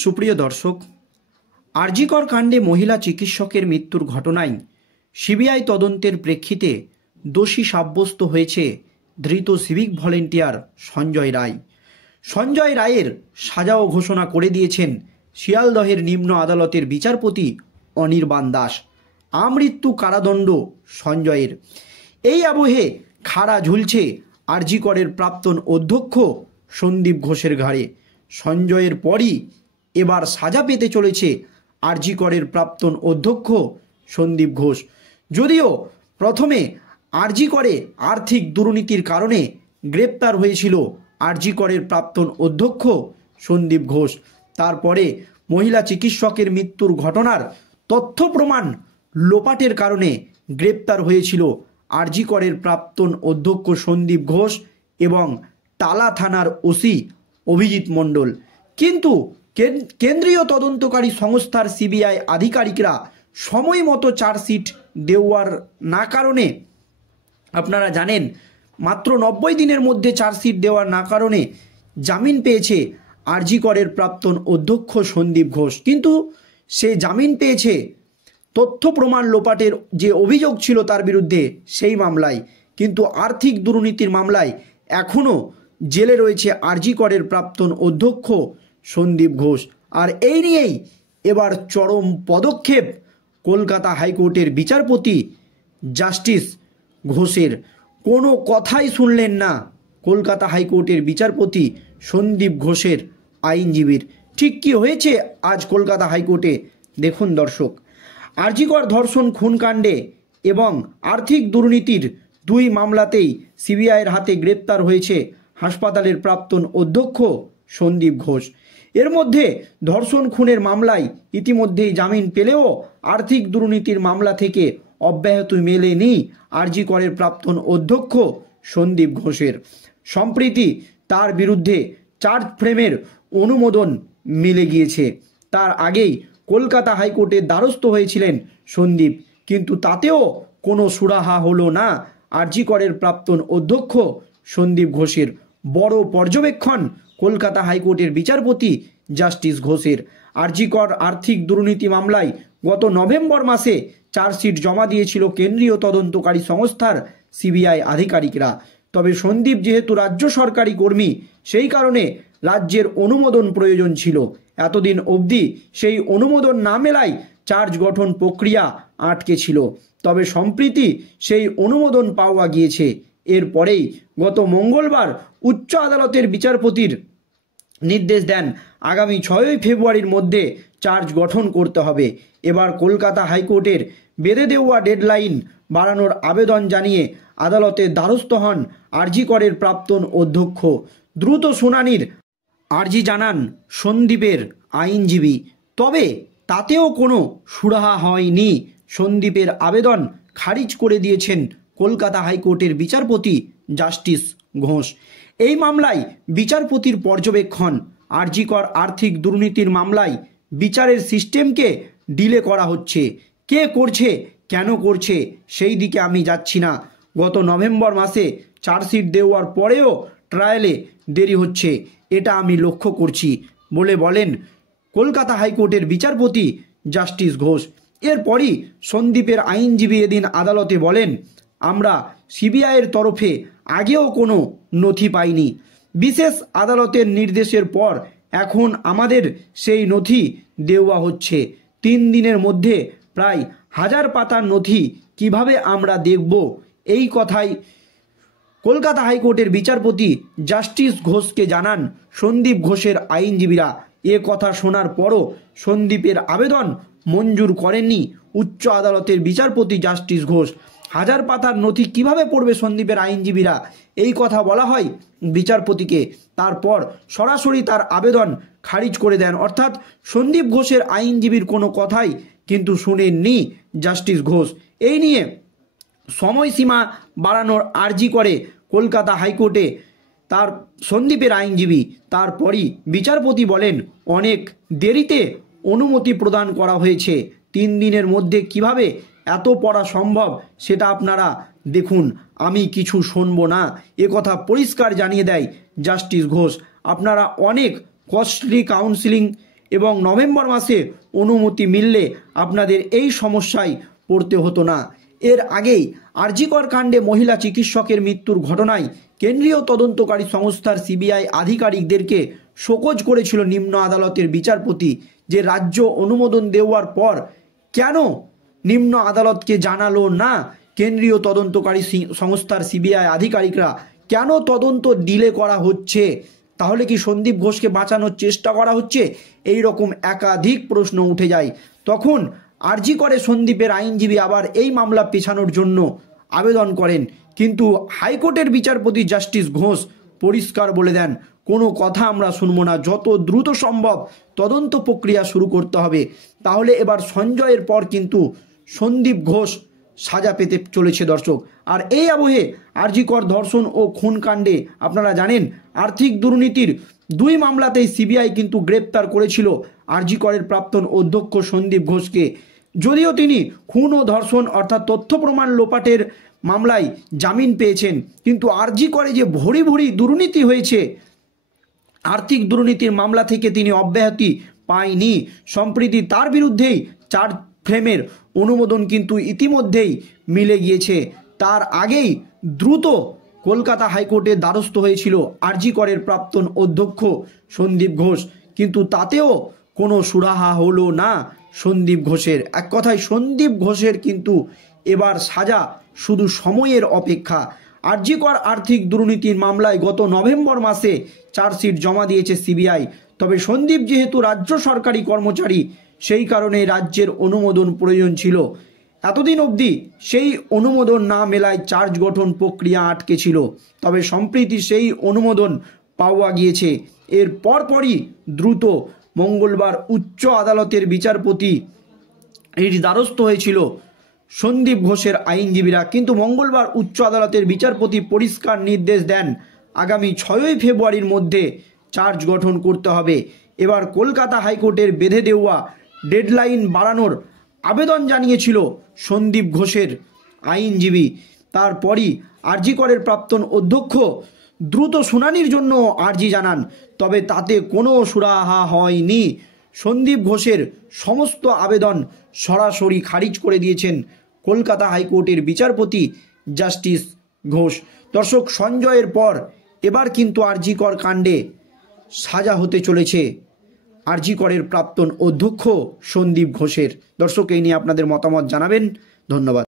সুপ্রিয় দর্শক, আরজিকর কাণ্ডে মহিলা চিকিৎসকের মৃত্যুর ঘটনায় সিবিআই তদন্তের প্রেক্ষিতে দোষী সাব্যস্ত হয়েছে ধৃত সিভিক ভলেন্টিয়ার সঞ্জয় রায়। সঞ্জয় রায়ের সাজাও ঘোষণা করে দিয়েছেন শিয়ালদহের নিম্ন আদালতের বিচারপতি অনির্বাণ দাস। আমৃত্যু কারাদণ্ড সঞ্জয়ের। এই আবহে খাড়া ঝুলছে আরজিকরের প্রাক্তন অধ্যক্ষ সন্দীপ ঘোষের ঘাড়ে। সঞ্জয়ের পরই এবার সাজা পেতে চলেছে আরজিকরের প্রাক্তন অধ্যক্ষ সন্দীপ ঘোষ। যদিও প্রথমে আরজিকরে আর্থিক দুর্নীতির কারণে গ্রেপ্তার হয়েছিল আরজিকরের প্রাক্তন অধ্যক্ষ সন্দীপ ঘোষ, তারপরে মহিলা চিকিৎসকের মৃত্যুর ঘটনার তথ্য প্রমাণ লোপাটের কারণে গ্রেপ্তার হয়েছিল আরজিকরের প্রাক্তন অধ্যক্ষ সন্দীপ ঘোষ এবং টালা থানার ওসি অভিজিৎ মণ্ডল। কিন্তু কেন্দ্রীয় তদন্তকারী সংস্থার সিবিআই আধিকারিকরা সময় মতো চার্জশিট দেওয়ার না কারণে, আপনারা জানেন মাত্র 90 দিনের মধ্যে চার্জশিট দেওয়ার না কারণে জামিন পেয়েছে আরজিকরের প্রাক্তন অধ্যক্ষ সন্দীপ ঘোষ। কিন্তু সে জামিন পেয়েছে তথ্য প্রমাণ লোপাটের যে অভিযোগ ছিল তার বিরুদ্ধে সেই মামলায়, কিন্তু আর্থিক দুর্নীতির মামলায় এখনও জেলে রয়েছে আরজিকরের প্রাক্তন অধ্যক্ষ সন্দীপ ঘোষ। আর এই নিয়েই এবার চরম পদক্ষেপ কলকাতা হাইকোর্টের বিচারপতি জাস্টিস ঘোষের। কোনো কথাই শুনলেন না কলকাতা হাইকোর্টের বিচারপতি সন্দীপ ঘোষের আইনজীবীর। ঠিক কী হয়েছে আজ কলকাতা হাইকোর্টে দেখুন দর্শক। আরজিকর ধর্ষণ খুনকাণ্ডে এবং আর্থিক দুর্নীতির দুই মামলাতেই সিবিআইয়ের হাতে গ্রেপ্তার হয়েছে হাসপাতালের প্রাক্তন অধ্যক্ষ সন্দীপ ঘোষ। এর মধ্যে ধর্ষণ খুনের মামলায় ইতিমধ্যেই জামিন পেলেও আর্থিক দুর্নীতির মামলা থেকে অব্যাহতি মেলেনি আরজিকরের প্রাক্তন অধ্যক্ষ সন্দীপ ঘোষের। সম্প্রতি তার বিরুদ্ধে চার্জ ফ্রেমের অনুমোদন মিলে গিয়েছে। তার আগেই কলকাতা হাইকোর্টের দ্বারস্থ হয়েছিলেন সন্দীপ, কিন্তু তাতেও কোনো সুরাহা হলো না আরজিকরের প্রাক্তন অধ্যক্ষ সন্দীপ ঘোষের। বড় পর্যবেক্ষণ কলকাতা হাইকোর্টের বিচারপতি জাস্টিস ঘোষের। আরজিকর আর্থিক দুর্নীতি মামলায় গত নভেম্বর মাসে চার্জশিট জমা দিয়েছিল কেন্দ্রীয় তদন্তকারী সংস্থার সিবিআই আধিকারিকরা। তবে সন্দীপ যেহেতু রাজ্য সরকারি কর্মী, সেই কারণে রাজ্যের অনুমোদন প্রয়োজন ছিল। এতদিন অবধি সেই অনুমোদন না মেলায় চার্জ গঠন প্রক্রিয়া আটকে ছিল। তবে সম্প্রতি সেই অনুমোদন পাওয়া গিয়েছে। এরপরেই গত মঙ্গলবার উচ্চ আদালতের বিচারপতির নির্দেশ দেন আগামী 6 ফেব্রুয়ারির মধ্যে চার্জ গঠন করতে হবে। এবার কলকাতা হাইকোর্টের বেঁধে দেওয়া ডেডলাইন বাড়ানোর আবেদন জানিয়ে আদালতের দ্বারস্থ হন আরজিকরের প্রাক্তন অধ্যক্ষ। দ্রুত শুনানির আর্জি জানান সন্দীপের আইনজীবী, তবে তাতেও কোনো সুরাহা হয়নি। সন্দীপের আবেদন খারিজ করে দিয়েছেন কলকাতা হাইকোর্টের বিচারপতি জাস্টিস ঘোষ। এই মামলায় বিচারপতির পর্যবেক্ষণ, আরজিকর আর্থিক দুর্নীতির মামলায় বিচারের সিস্টেমকে ডিলে করা হচ্ছে। কে করছে, কেন করছে সেই দিকে আমি যাচ্ছি না। গত নভেম্বর মাসে চার্জশিট দেওয়ার পরেও ট্রায়ালে দেরি হচ্ছে, এটা আমি লক্ষ্য করছি বলে বলেন কলকাতা হাইকোর্টের বিচারপতি জাস্টিস ঘোষ। এরপরই সন্দীপের আইনজীবী এদিন আদালতে বলেন, আমরা সিবিআইয়ের তরফে আগেও কোনো নথি পাইনি। বিশেষ আদালতের নির্দেশের পর এখন আমাদের সেই নথি দেওয়া হচ্ছে। 3 দিনের মধ্যে প্রায় 1000 পাতার নথি কিভাবে আমরা দেখব? এই কথাই কলকাতা হাইকোর্টের বিচারপতি জাস্টিস ঘোষকে জানান সন্দীপ ঘোষের আইনজীবীরা। এ কথা শোনার পরও সন্দীপের আবেদন মঞ্জুর করেননি উচ্চ আদালতের বিচারপতি জাস্টিস ঘোষ। 1000 পাতার নথি কিভাবে পড়বে সন্দীপের আইনজীবীরা, এই কথা বলা হয় বিচারপতিকে। তারপর সরাসরি তার আবেদন খারিজ করে দেন। অর্থাৎ সন্দীপ ঘোষের আইনজীবীর কোনো কথাই কিন্তু শুনেননি জাস্টিস ঘোষ। এই নিয়ে সময়সীমা বাড়ানোর আর্জি করে কলকাতা হাইকোর্টে তার সন্দীপের আইনজীবী। তারপরই বিচারপতি বলেন, অনেক দেরিতে অনুমতি প্রদান করা হয়েছে। 3 দিনের মধ্যে কিভাবে এত পড়া সম্ভব সেটা আপনারা দেখুন, আমি কিছু শুনব না, একথা পরিষ্কার জানিয়ে দেয় জাস্টিস ঘোষ। আপনারা অনেক কস্টলি কাউন্সিলিং এবং নভেম্বর মাসে অনুমতি মিললে আপনাদের এই সমস্যায় পড়তে হতো না। এর আগেই আর.জি. কর কাণ্ডে মহিলা চিকিৎসকের মৃত্যুর ঘটনায় কেন্দ্রীয় তদন্তকারী সংস্থার সিবিআই আধিকারিকদেরকে শোকজ করেছিল নিম্ন আদালতের বিচারপতি, যে রাজ্য অনুমোদন দেওয়ার পর কেন নিম্ন আদালতকে জানালো না কেন্দ্রীয় তদন্তকারী সংস্থার সিবিআই আধিকারিকরা, কেন তদন্ত ডিলে করা হচ্ছে, তাহলে কি সন্দীপ ঘোষকে বাঁচানোর চেষ্টা করা হচ্ছে? এই রকম একাধিক প্রশ্ন উঠে যায়। তখন আর.জি. করে সন্দীপের আইনজীবী আবার এই মামলা পেছানোর জন্য আবেদন করেন, কিন্তু হাইকোর্টের বিচারপতি জাস্টিস ঘোষ পরিষ্কার বলে দেন, কোনো কথা আমরা শুনবো না, যত দ্রুত সম্ভব তদন্ত প্রক্রিয়া শুরু করতে হবে। তাহলে এবার সঞ্জয়ের পর কিন্তু সন্দীপ ঘোষ সাজা পেতে চলেছে দর্শক। আর এই আবহে আর.জি. কর ধর্ষণ ও খুন কাণ্ডে আপনারা জানেন আর্থিক দুর্নীতির 2 মামলাতেই সিবিআই কিন্তু গ্রেপ্তার করেছিল আর.জি. করের প্রাক্তন অধ্যক্ষ সন্দীপ ঘোষকে। যদিও তিনি খুন ও ধর্ষণ অর্থাৎ তথ্য প্রমাণ লোপাটের মামলায় জামিন পেয়েছেন, কিন্তু আর.জি. করে যে ভরি ভরি দুর্নীতি হয়েছে, আর্থিক দুর্নীতির মামলা থেকে তিনি অব্যাহতি পায়নি। সম্প্রতি তার বিরুদ্ধেই চার্জ ফ্রেমের অনুমোদন কিন্তু ইতিমধ্যেই মিলে গিয়েছে। তার আগেই দ্রুত কলকাতা হাইকোর্টের দ্বারস্থ হয়েছিল আর.জি. করের প্রাক্তন অধ্যক্ষ সন্দীপ ঘোষ, কিন্তু তাতেও কোনো সুরাহা হলো না সন্দীপ ঘোষের। এক কথায় সন্দীপ ঘোষের কিন্তু এবার সাজা শুধু সময়ের অপেক্ষা। আর.জি. কর আর্থিক দুর্নীতির মামলায় গত নভেম্বর মাসে চার্জশিট জমা দিয়েছে সিবিআই। তবে সন্দীপ যেহেতু রাজ্য সরকারি কর্মচারী, সেই কারণে রাজ্যের অনুমোদন প্রয়োজন ছিল। এতদিন অবধি সেই অনুমোদন না মেলায় চার্জ গঠন প্রক্রিয়া আটকে ছিল। তবে সম্প্রতি সেই অনুমোদন পাওয়া গিয়েছে। এর পরপরই দ্রুত মঙ্গলবার উচ্চ আদালতের বিচারপতি এর দ্বারস্থ হয়েছিল সন্দীপ ঘোষের আইনজীবীরা, কিন্তু মঙ্গলবার উচ্চ আদালতের বিচারপতি পরিষ্কার নির্দেশ দেন আগামী 6ই ফেব্রুয়ারির মধ্যে চার্জ গঠন করতে হবে। এবার কলকাতা হাইকোর্টের বেঁধে দেওয়া ডেডলাইন বাড়ানোর আবেদন জানিয়েছিল সন্দীপ ঘোষের আইনজীবী। তারপরই আর.জি. করের প্রাক্তন অধ্যক্ষ দ্রুত শুনানির জন্য আর্জি জানান, তবে তাতে কোনো সুরাহা হয়নি। সন্দীপ ঘোষের সমস্ত আবেদন সরাসরি খারিজ করে দিয়েছেন কলকাতা হাইকোর্টের বিচারপতি জাস্টিস ঘোষ। দর্শক, সঞ্জয়ের পর এবার কিন্তু আর.জি. কর কাণ্ডে সাজা হতে চলেছে আর.জি. করের প্রাক্তন অধ্যক্ষ সন্দীপ ঘোষের। দর্শক, এই নিয়ে আপনাদের মতামত জানাবেন। ধন্যবাদ।